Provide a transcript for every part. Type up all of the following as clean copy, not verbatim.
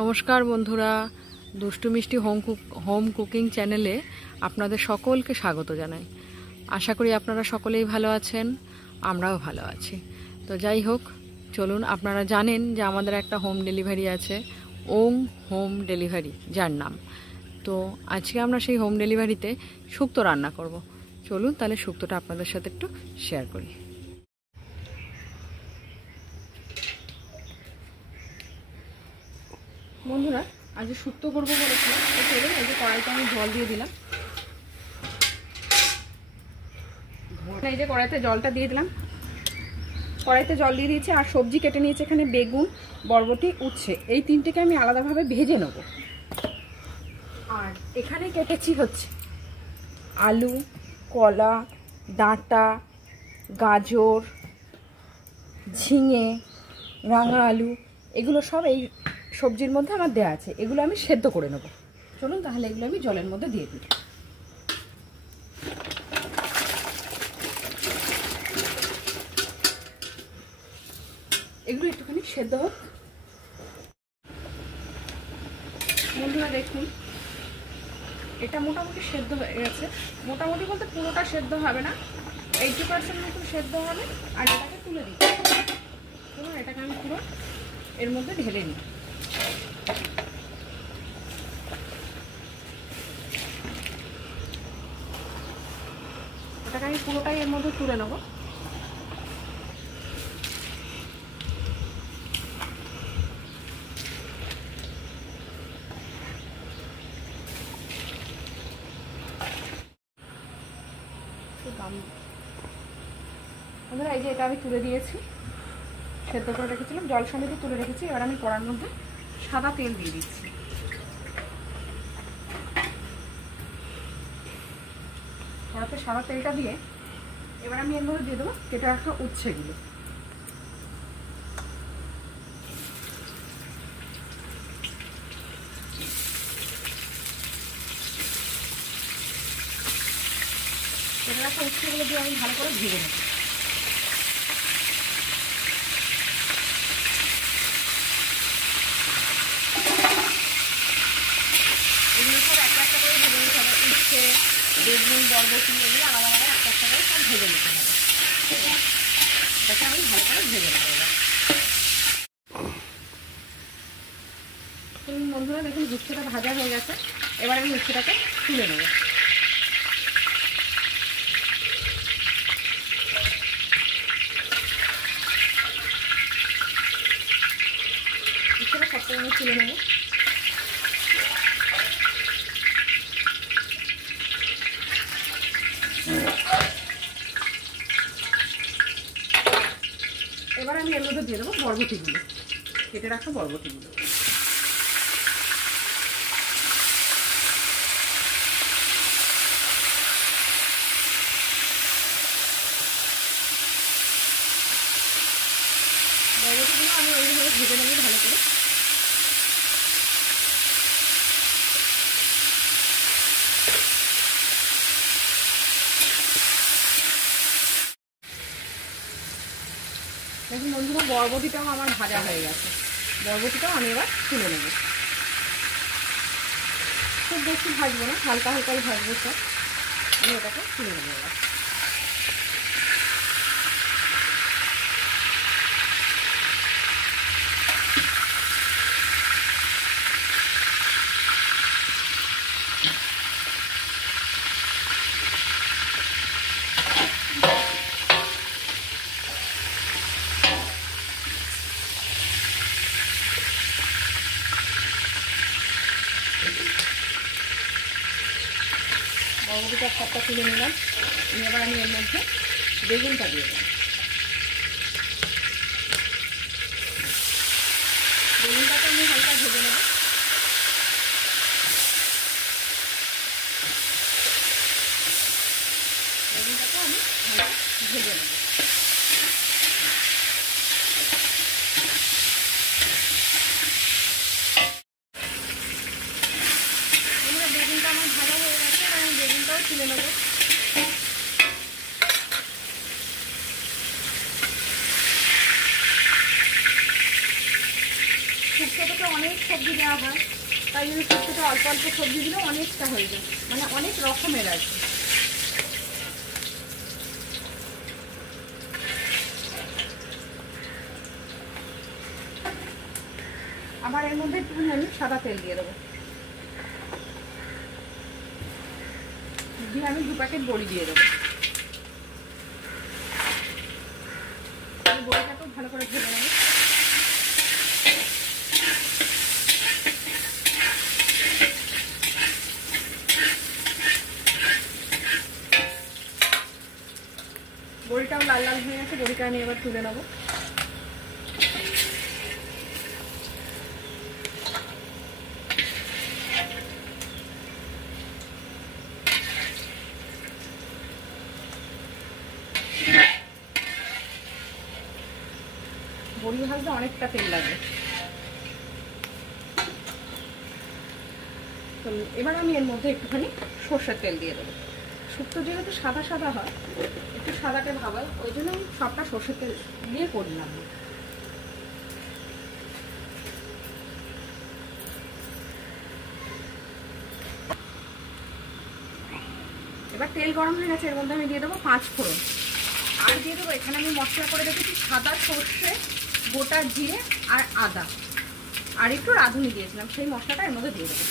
নমস্কার বন্ধুরা, দুষ্টু মিষ্টি হোম কুকিং চ্যানেলে আপনাদের সকলকে স্বাগত জানাই। আশা করি আপনারা সকলেই ভালো আছেন, আমরাও ভালো আছি। তো যাই হোক, চলুন, আপনারা জানেন যে আমাদের একটা হোম ডেলিভারি আছে, ওং হোম ডেলিভারি, যার নাম। তো আজকে আমরা সেই হোম ডেলিভারিতে শুক্তো রান্না করব। চলুন তাহলে শুক্তোটা আপনাদের সাথে একটু শেয়ার করি। বন্ধুরা, আজ শুক্তো করবো বলেছিলাম, তো চলুন এই যে কড়াইতে আমি জল দিয়ে দিলাম। এই যে কড়াইতে জলটা দিয়ে দিলাম, কড়াইতে জল দিয়ে দিয়েছি। আর সবজি কেটে নিয়েছি এখানে বেগুন, বরবটি, উচ্ছে, এই তিনটেকে আমি আলাদাভাবে ভেজে নেব। আর এখানে কেটেছি হচ্ছে আলু, কলা, ডাঁটা, গাজর, ঝিঙে, রাঙা আলু, এগুলো সব এই সবজির মধ্যে আমার দেওয়া আছে। এগুলো আমি সেদ্ধ করে নেব। চলুন তাহলে এগুলো আমি জলের মধ্যে দিয়ে দিই। এগুলো একটুখানি সেদ্ধ হোক। বন্ধুরা দেখুন, এটা মোটামুটি সেদ্ধ হয়ে গেছে। মোটামুটি বলতে পুরোটা সেদ্ধ হবে না, 80% মতো সেদ্ধ হবে। আর এটাকে তুলে দিই। চলুন এটাকে আমি পুরো এর মধ্যে ঢেলে নিই। এটাকে আমি পুরোটাই এর মধ্যে তুলে নেব। বন্ধুরা, এই যে এটা আমি তুলে দিয়েছি, সেদ্ধ করে রেখেছিলাম, জল সমেত তুলে রেখেছি। এবার আমি কড়ার মধ্যে সাদা তেল দিয়ে দিচ্ছি। কড়াতে সাদা তেলটা দিয়ে এবার আমি এর মধ্যে দিয়ে দেবো কেটে রাখা উচ্ছেগুলো। কেটে রাখা উচ্ছেগুলো দিয়ে আমি ভালো করে ভেজে নেব। এগুলো সব একটা একটা করে ভেজে নিতে হবে। উচ্ছে, বেগুন, বরবটি, এগুলো আলাদা আলাদা একটা একটা করে সব ভেজে নিতে হবে। এটাকে আমি ভালো করে ভেজে নেবো। এবার বন্ধুরা দেখুন, উচ্ছেটা ভাজা হয়ে গেছে। এবার আমি উচ্ছেটাকে তুলে নেব। উচ্ছেটা সবটা আমি তুলে নেব। এবার আমি এর মধ্যে দিয়ে দেবো বরবটিগুলো, কেটে রাখা বরবটিগুলো। বরবটিগুলো আমি ওইভাবে ভেজে নেব ভালো করে। দেখুন বন্ধুরা, বরবটিটাও আমার ভাজা হয়ে গেছে। বরবটিটাও আমি এবার তুলে নেব। খুব বেশি ভাজবো না, হালকা হালকাই ভাজবো সব। আমি এটাকে তুলে নেবো এবার। বরবটিটা সবটা তুলে নিলাম। এবার আমি এর মধ্যে বেগুনটা দিয়ে দেবো। বেগুনটাকে আমি হালকা ভেজে নেব। বেগুনটাকে আমি ভেজে নেব। বেগুনটা আমার ভালো হয়ে গেছে। এবার আমি বেগুনটাও তুলে নেব। শুক্তোতে অনেক সবজি দেওয়া হয়, তাই জন্য শুক্তোতে অল্প অল্প সবজি দিলেও অনেকটা হয়ে যায়, মানে অনেক রকমের আর কি। আবার এর মধ্যে একটুখানি আমি সাদা তেল দিয়ে দেবো, দিয়ে আমি 2 প্যাকেট বড়ি দিয়ে দেবো। বড়িটাকেও ভালো করে ভেজে নেবো। বড়িটাও লাল লাল হয়ে গেছে, বড়িটা আমি এবার তুলে নেবো। বড়ি ভাজতে অনেকটা তেল লাগে, তো এবার আমি এর মধ্যে একটুখানি সর্ষের তেল দিয়ে দেবো। শুক্তো যেহেতু সাদা সাদা হয়, একটু সাদাকে ভাবাই, ওই জন্য আমি সবটা সর্ষের তেল দিয়ে করলাম। এবার তেল গরম হয়ে গেছে, এর মধ্যে আমি দিয়ে দেবো 5 ফোড়ন, আর দিয়ে দেবো এখানে আমি মশলা করে রেখেছি সাদা সর্ষে, গোটা জিরে আর আদা, আর একটু রাঁধুনি দিয়েছিলাম, সেই মশলাটা এর মধ্যে দিয়ে দেবো।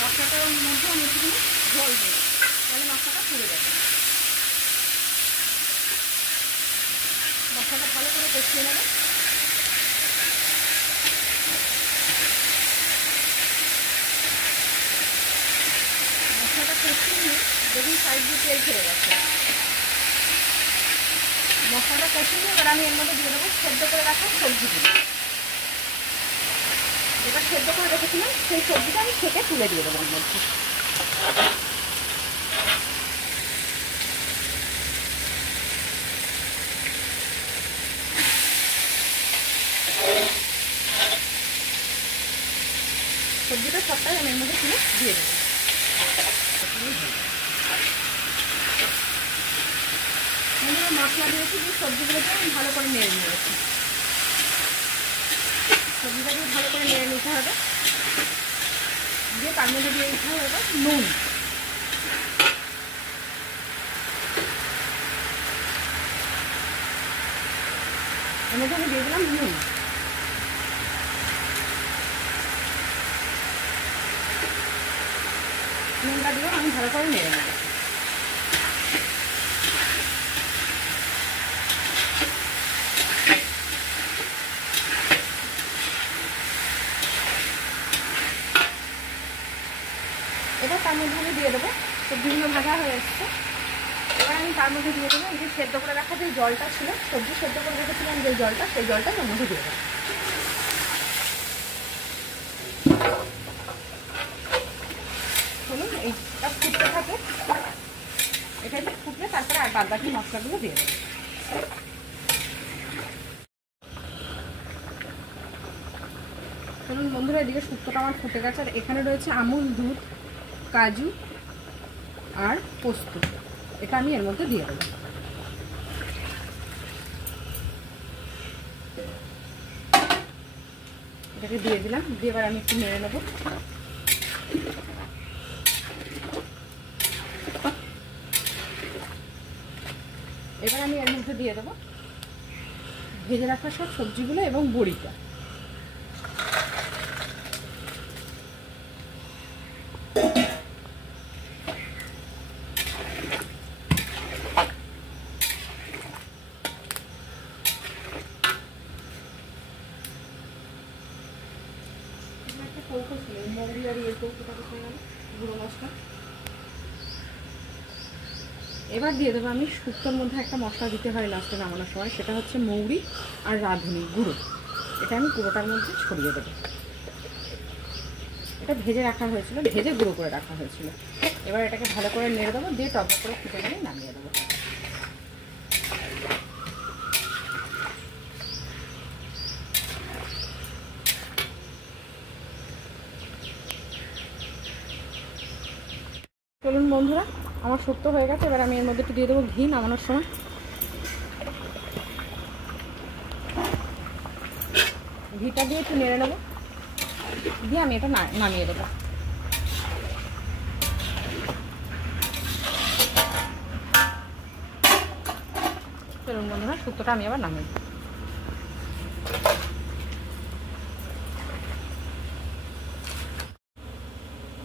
মশলাটার মধ্যে আমি একটুখানি জল দেবো, তাহলে মশলাটা পুড়ে যাবে। মশলাটা ভালো করে কষিয়ে নেবে। মশলাটা কষিয়ে নিয়ে দেখুন সাইড দিয়ে তেল ছেড়ে গেছে। মশলাটা কষিয়ে নিয়ে এবার আমি এর মধ্যে দিয়ে দেবো সেদ্ধ করে রাখা সবজিগুলো। যেটা সেদ্ধ করে রেখেছিলাম সেই সবজিটা আমি ছেঁকে তুলে দিয়ে দেবো এর মধ্যে। সবজিটা সবটাই আমি এর মধ্যে তুলে দিয়ে দেবো। মশলা দিয়েছি, দিয়ে সবজিগুলোকে আমি ভালো করে নেড়ে নিয়েছি। সবজিটাকে ভালো করে নেড়ে নিতে হবে, দিয়ে তার মধ্যে দিয়ে দিতে হবে এবার নুন। এর মধ্যে আমি দিয়ে দিলাম নুন। নুনটা দিয়ে আমি ভালো করে নেড়ে নেব। এবার তার মধ্যে আমি দিয়ে দেবো, সবজিগুলো ভাজা হয়ে এসছে। এবার আমি তার মধ্যে দিয়ে দেবো এই যে সেদ্ধ করে রাখা যে জলটা ছিল, সবজি সেদ্ধ করে রেখেছিলাম যে জলটা, সেই জলটা এর মধ্যে দিয়ে দেবো। চলুন এইটা ফুটতে থাকে, এটা একটু ফুটলে তারপরে আর বাদ বাকি মশলাগুলো দিয়ে দেবো। চলুন বন্ধুরা, এদিকে শুক্তোটা আমার ফুটে গেছে, আর এখানে রয়েছে আমুল দুধ, কাজু আর পোস্ত, এটা আমি এর মধ্যে দিয়ে দেবো। এটাকে দিয়ে দিলাম, দিয়ে এবার আমি একটু নেড়ে নেবো। এবার আমি এর মধ্যে দিয়ে দেবো ভেজে রাখা সব সবজিগুলো এবং বড়িটা। মৌরি আর গুঁড়ো মশলা এবার দিয়ে দেবো আমি। শুক্তোর মধ্যে একটা মশলা দিতে হয় লাস্টে নামানোর সময়, সেটা হচ্ছে মৌরি আর রাঁধুনি গুঁড়ো। এটা আমি গুঁড়োটার মধ্যে ছড়িয়ে দেবো। এটা ভেজে রাখা হয়েছিল, ভেজে গুঁড়ো করে রাখা হয়েছিল। এবার এটাকে ভালো করে নেড়ে দেবো, দিয়ে টক করে ফুটে নিয়ে নামিয়ে দেবো। চলুন বন্ধুরা, আমার শুক্তো হয়ে গেছে। এবার আমি এর মধ্যে একটু দিয়ে দেবো ঘি নামানোর সময়। ঘিটা দিয়ে একটু নেড়ে নেবো, দিয়ে আমি এটা নামিয়ে দেবো। চলুন বন্ধুরা, শুক্তোটা আমি আবার নামিয়ে দেবো।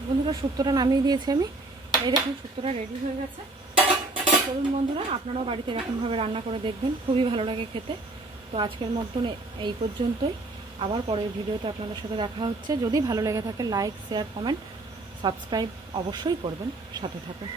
বন্ধুরা, শুক্তোটা নামিয়ে দিয়েছি আমি। এই দেখুন শুক্তোটা রেডি হয়ে গেছে। চলুন বন্ধুরা, আপনারাও বাড়িতে এরকমভাবে রান্না করে দেখবেন, খুবই ভালো লাগে খেতে। তো আজকের মতন এই পর্যন্তই। আবার পরের ভিডিওতে আপনাদের সাথে দেখা হচ্ছে। যদি ভালো লেগে থাকে লাইক, শেয়ার, কমেন্ট, সাবস্ক্রাইব অবশ্যই করবেন। সাথে থাকুন।